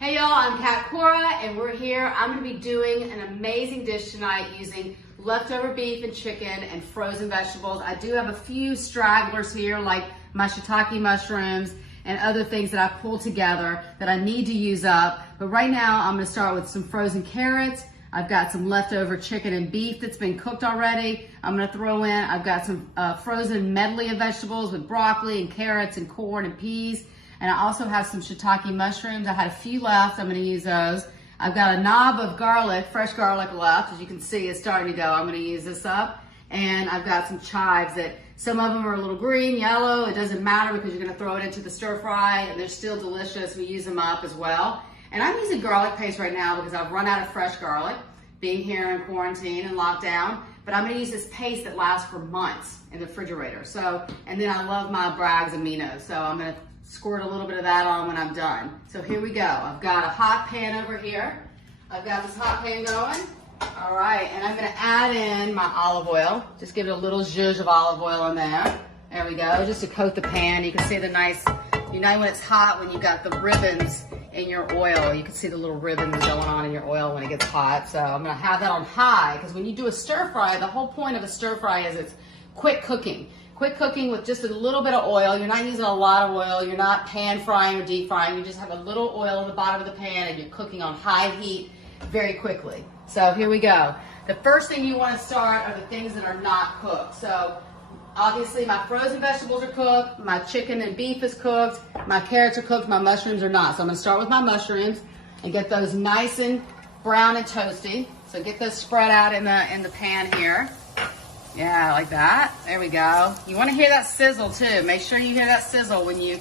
Hey y'all, I'm Kat Cora and we're here. I'm going to be doing an amazing dish tonight using leftover beef and chicken and frozen vegetables. I do have a few stragglers here like my shiitake mushrooms and other things that I pulled together that I need to use up. But right now I'm going to start with some frozen carrots. I've got some leftover chicken and beef that's been cooked already. I'm going to throw in, I've got some frozen medley of vegetables with broccoli and carrots and corn and peas. And I also have some shiitake mushrooms. I had a few left. I'm going to use those. I've got a knob of garlic, fresh garlic left. As you can see, it's starting to go. I'm going to use this up. And I've got some chives that some of them are a little green, yellow. It doesn't matter because you're going to throw it into the stir fry and they're still delicious. We use them up as well. And I'm using garlic paste right now because I've run out of fresh garlic, being here in quarantine and lockdown. But I'm going to use this paste that lasts for months in the refrigerator. So, and then I love my Bragg's aminos. So I'm going to squirt a little bit of that on when I'm done. So here we go. I've got a hot pan over here. I've got this hot pan going. All right, and I'm gonna add in my olive oil. Just give it a little zhuzh of olive oil in there. There we go, just to coat the pan. You can see the nice, you know when it's hot, when you've got the ribbons in your oil, you can see the little ribbons going on in your oil when it gets hot. So I'm gonna have that on high, because when you do a stir fry, the whole point of a stir fry is it's quick cooking. Quick cooking with just a little bit of oil. You're not using a lot of oil. You're not pan frying or deep frying. You just have a little oil at the bottom of the pan and you're cooking on high heat very quickly. So here we go. The first thing you want to start are the things that are not cooked. So obviously my frozen vegetables are cooked. My chicken and beef is cooked. My carrots are cooked. My mushrooms are not. So I'm going to start with my mushrooms and get those nice and brown and toasty. So get those spread out in the pan here. Yeah, like that. There we go. You want to hear that sizzle too. Make sure you hear that sizzle when you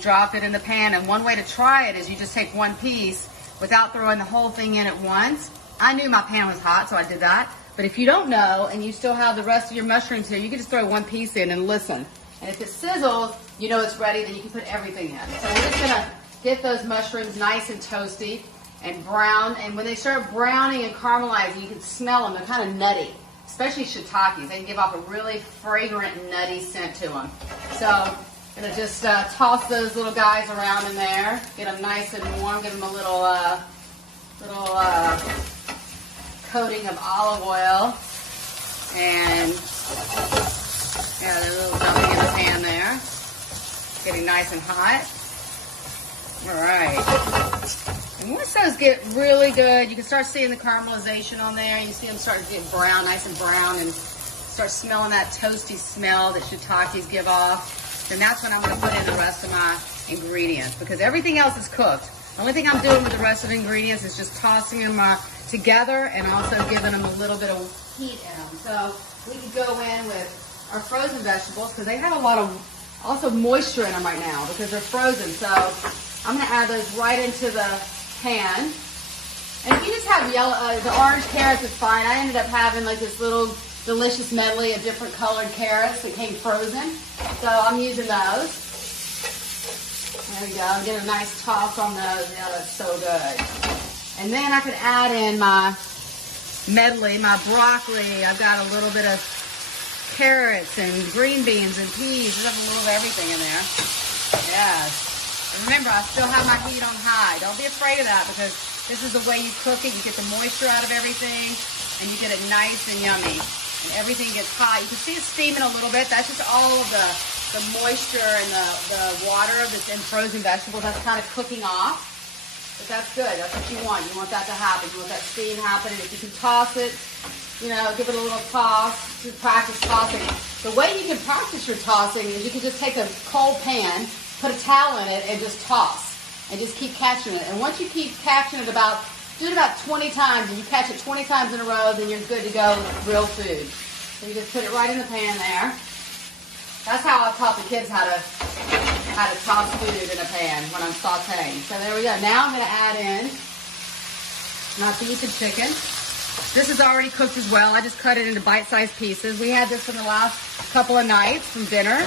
drop it in the pan. And one way to try it is you just take one piece without throwing the whole thing in at once. I knew my pan was hot, so I did that. But if you don't know and you still have the rest of your mushrooms here, you can just throw one piece in and listen. And if it sizzles, you know it's ready, then you can put everything in. So we're just gonna get those mushrooms nice and toasty and brown. And when they start browning and caramelizing, you can smell them. They're kind of nutty. Especially shiitakes, they can give off a really fragrant, nutty scent to them. So I'm gonna just toss those little guys around in there, get them nice and warm, give them a little coating of olive oil, and yeah, they're a little dumping in the pan there, getting nice and hot. All right. And once those get really good, you can start seeing the caramelization on there. You see them starting to get brown, nice and brown, and start smelling that toasty smell that shiitakes give off. Then that's when I'm going to put in the rest of my ingredients, because everything else is cooked. The only thing I'm doing with the rest of the ingredients is just tossing them together and also giving them a little bit of heat in them. So we can go in with our frozen vegetables, because they have a lot of also moisture in them right now because they're frozen. So I'm going to add those right into the pan. And if you just have yellow, the orange carrots is fine. I ended up having like this little delicious medley of different colored carrots that came frozen. So I'm using those. There we go. I'm getting a nice toss on those. Yeah, that's so good. And then I could add in my medley, my broccoli. I've got a little bit of carrots and green beans and peas. There's a little of everything in there. Yes. Remember, I still have my heat on high. Don't be afraid of that, because this is the way you cook it. You get the moisture out of everything, and you get it nice and yummy. And everything gets hot. You can see it steaming a little bit. That's just all of the moisture and the water that's in frozen vegetables. That's kind of cooking off. But that's good. That's what you want. You want that to happen. You want that steam happening. If you can toss it, you know, give it a little toss to practice tossing. The way you can practice your tossing is you can just take a cold pan, put a towel in it, and just toss. And just keep catching it. And once you keep catching it do it about 20 times, and you catch it 20 times in a row, then you're good to go with real food. So you just put it right in the pan there. That's how I taught the kids how to toss food in a pan when I'm sauteing. So there we go. Now I'm going to add in my beef and chicken. This is already cooked as well. I just cut it into bite-sized pieces. We had this from the last couple of nights from dinner.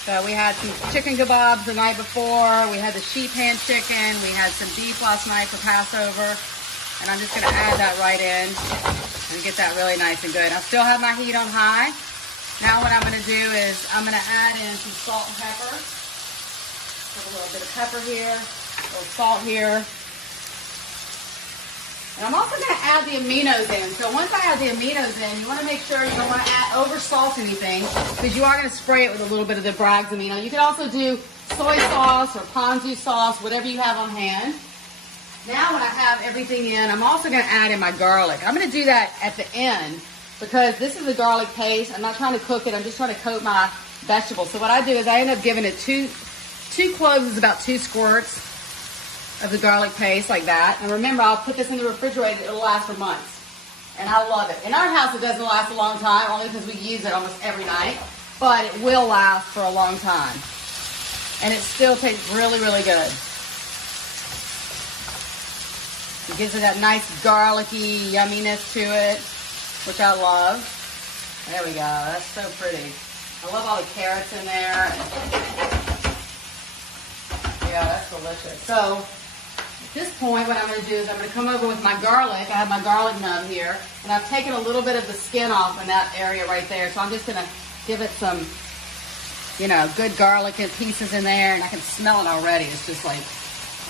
So we had some chicken kebabs the night before. We had the sheet pan chicken. We had some beef last night for Passover. And I'm just going to add that right in and get that really nice and good. I still have my heat on high. Now what I'm going to do is I'm going to add in some salt and pepper. Put a little bit of pepper here. little salt here. And I'm also going to add the aminos in. So once I add the aminos in, you want to make sure you don't want to over salt anything, because you are going to spray it with a little bit of the Bragg's amino. You can also do soy sauce or ponzu sauce, whatever you have on hand. Now when I have everything in, I'm also going to add in my garlic. I'm going to do that at the end because this is a garlic paste. I'm not trying to cook it. I'm just trying to coat my vegetables. So what I do is I end up giving it two cloves is about 2 squirts of the garlic paste like that. And remember, I'll put this in the refrigerator. It'll last for months. And I love it. In our house, it doesn't last a long time, only because we use it almost every night. But it will last for a long time. And it still tastes really, really good. It gives it that nice garlicky yumminess to it, which I love. There we go. That's so pretty. I love all the carrots in there. Yeah, that's delicious. So at this point, what I'm going to do is I'm going to come over with my garlic. I have my garlic nub here, and I've taken a little bit of the skin off in that area right there. So I'm just going to give it some, you know, good garlic pieces in there, and I can smell it already. It's just like,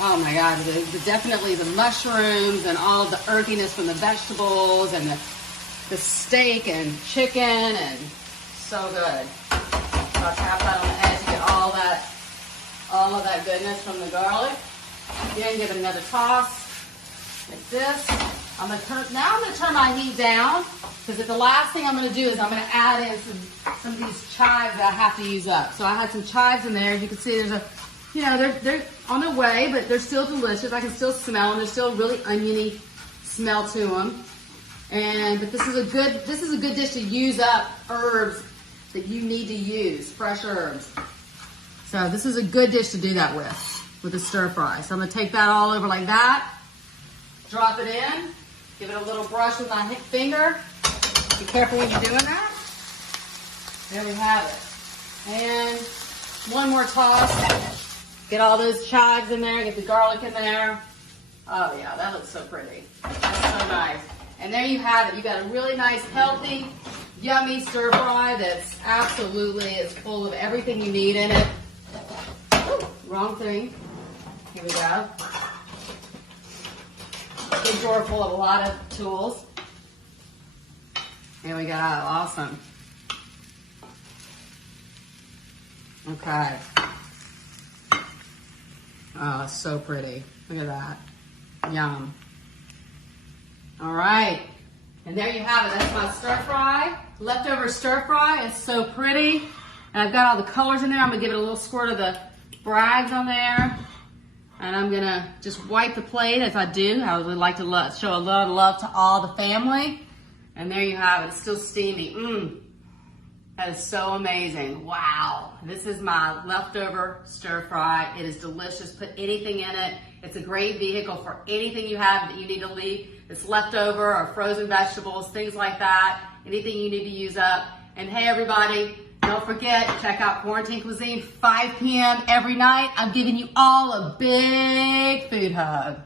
oh my God, definitely the mushrooms and all of the earthiness from the vegetables and the steak and chicken, and so good. So I'll tap that on the edge to get all of that goodness from the garlic. Then give it another toss like this. Now I'm going to turn my heat down, because the last thing I'm going to do is I'm going to add in some of these chives that I have to use up. So I had some chives in there. As you can see, there's a, you know, they're on their way, but they're still delicious. I can still smell them. There's still a really oniony smell to them. But this is a good dish to use up herbs that you need to use, fresh herbs. So this is a good dish to do that with a stir fry. So I'm gonna take that all over like that, drop it in, give it a little brush with my finger. Be careful when you're doing that. There we have it. And one more toss. Get all those chives in there, get the garlic in there. Oh yeah, that looks so pretty. That's so nice. And there you have it. You got a really nice, healthy, yummy stir fry that's absolutely is full of everything you need in it. Ooh, wrong thing. Here we go. Big drawer full of a lot of tools. Here we go. Awesome. Okay. Oh, it's so pretty. Look at that. Yum. All right. And there you have it. That's my stir fry. Leftover stir fry. It's so pretty. And I've got all the colors in there. I'm going to give it a little squirt of the Bragg's on there. And I'm going to just wipe the plate as I do. I would like to show a lot of love to all the family. And there you have it. It's still steamy. That is so amazing. Wow. This is my leftover stir fry. It is delicious. Put anything in it. It's a great vehicle for anything you have that you need to leave. It's leftover or frozen vegetables, things like that. Anything you need to use up. And hey, everybody, don't forget, check out CORA-ntine Cuisine, 5 p.m. every night. I'm giving you all a big food hug.